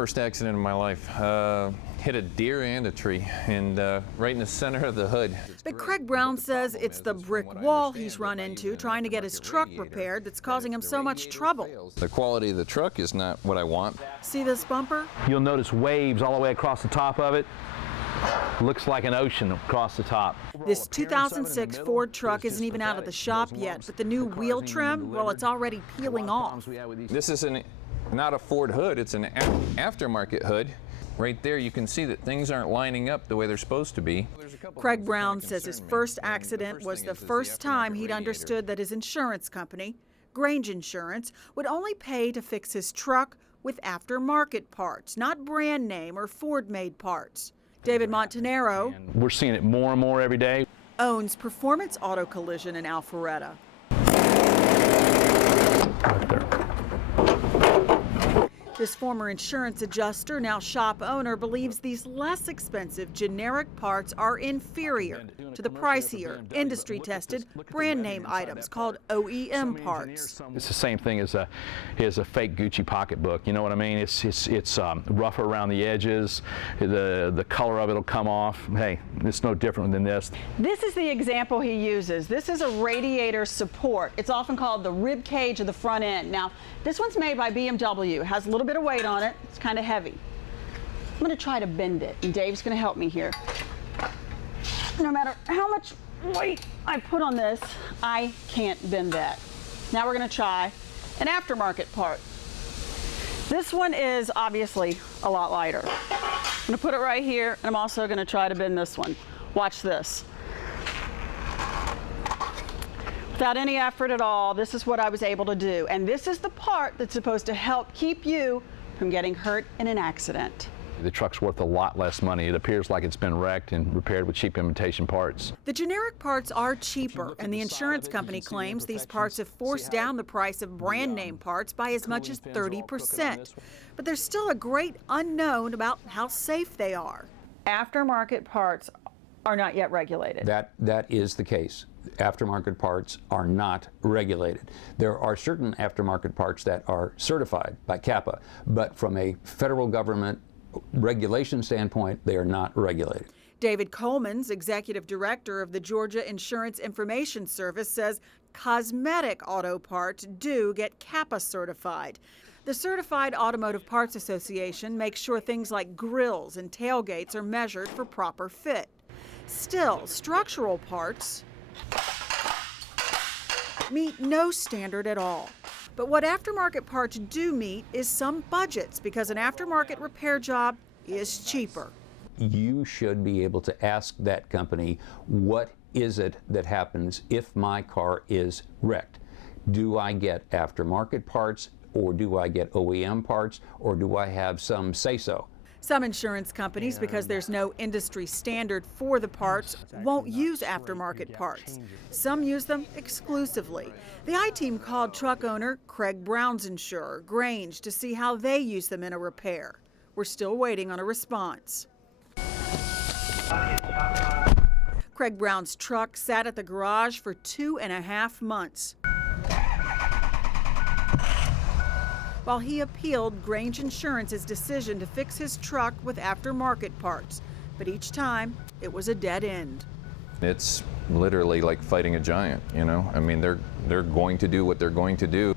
first accident in my life. Hit a deer and a tree, and right in the center of the hood. But Craig Brown says it's the brick wall he's run into trying to get his truck repaired that's causing him so much trouble. The quality of the truck is not what I want. See this bumper? You'll notice waves all the way across the top of it. Looks like an ocean across the top. This 2006 Ford truck isn't even out of the shop yet, but the new wheel trim, well, it's already peeling off. This is not a Ford hood, it's an aftermarket hood. Right there you can see that things aren't lining up the way they're supposed to be. Craig Brown says his first accident was the first time he'd understood that his insurance company, Grange Insurance, would only pay to fix his truck with aftermarket parts, not brand name or Ford-made parts. David Montanaro, We're seeing it more and more every day. Owns Performance Auto Collision in Alpharetta. Right there. This former insurance adjuster, now shop owner, believes these less expensive generic parts are inferior to the pricier, industry-tested, brand-name items called OEM parts. It's the same thing as a fake Gucci pocketbook. You know what I mean? It's rougher around the edges. The color of it will come off. Hey, it's no different than this. This is the example he uses. This is a radiator support. It's often called the rib cage of the front end. Now, this one's made by BMW. It has a little bit of weight on it. It's kind of heavy. I'm going to try to bend it, and Dave's going to help me here. No matter how much weight I put on this, I can't bend that. Now we're going to try an aftermarket part. This one is obviously a lot lighter. I'm going to put it right here, and I'm also going to try to bend this one. Watch this. Without any effort at all, this is what I was able to do. And this is the part that's supposed to help keep you from getting hurt in an accident. The truck's worth a lot less money. It appears like it's been wrecked and repaired with cheap imitation parts. The generic parts are cheaper, and the insurance company claims these parts have forced down the price of brand name parts by as much as 30%. But there's still a great unknown about how safe they are. Aftermarket parts are not yet regulated. That is the case. Aftermarket parts are not regulated. There are certain aftermarket parts that are certified by CAPA, but from a federal government regulation standpoint, they are not regulated. David Coleman's executive director of the Georgia Insurance Information Service says cosmetic auto parts do get CAPA certified. The Certified Automotive Parts Association makes sure things like grills and tailgates are measured for proper fit. Still, structural parts meet no standard at all. But what aftermarket parts do meet is some budgets, because an aftermarket repair job is cheaper. You should be able to ask that company, what is it that happens if my car is wrecked? Do I get aftermarket parts, or do I get OEM parts, or do I have some say-so? Some insurance companies, because there's no industry standard for the parts, won't use aftermarket parts. Some use them exclusively. The I-Team called truck owner Craig Brown's insurer, Grange, to see how they use them in a repair. We're still waiting on a response. Craig Brown's truck sat at the garage for 2.5 months. While he appealed Grange Insurance's decision to fix his truck with aftermarket parts. But each time, it was a dead end. It's literally like fighting a giant, you know? I mean, they're going to do what they're going to do.